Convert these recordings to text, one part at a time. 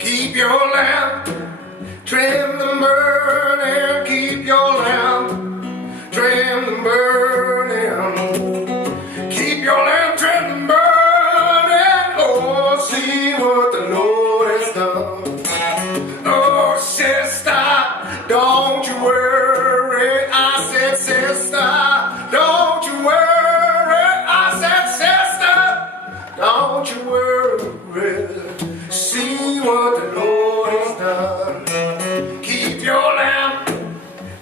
Keep your lamp trimmed and burning. Keep your lamp trimmed and burning. Keep your lamp trimmed and burning. Oh, see what the Lord has done. Oh, sister, don't you worry. I said, sister, don't you worry. I said, sister, don't you worry. See what the Lord has done. Keep your lamp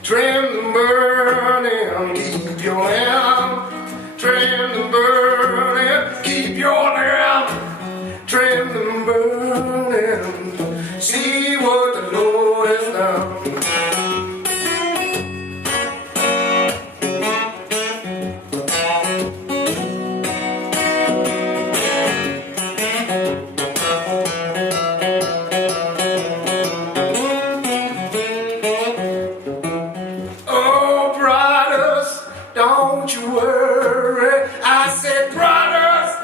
trimmed and burning. Keep your lamp trimmed and burning. Keep your lamp trimmed and burning. See what the Lord has done. Oh, brothers, don't you worry. I said, brothers,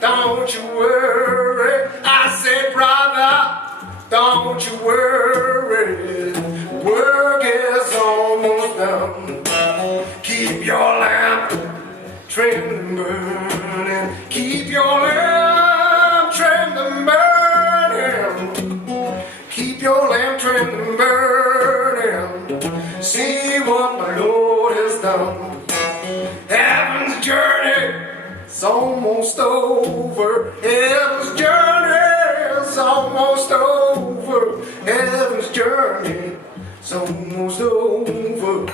don't you worry. I said, brother, don't you worry. Work is almost done. Keep your lamp trimmed and burning. Keep your lamp trimmed and burning. Keep your lamp trimmed and burning. See what my Lord has done. Heaven's journey is almost over. Heaven's journey is almost over. Heaven's journey is almost over.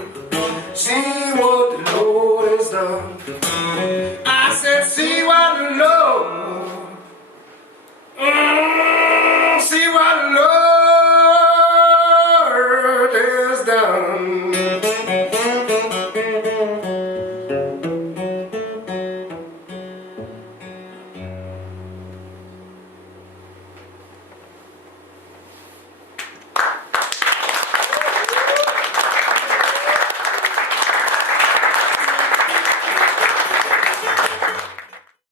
See what the Lord has done. I said, see what the Lord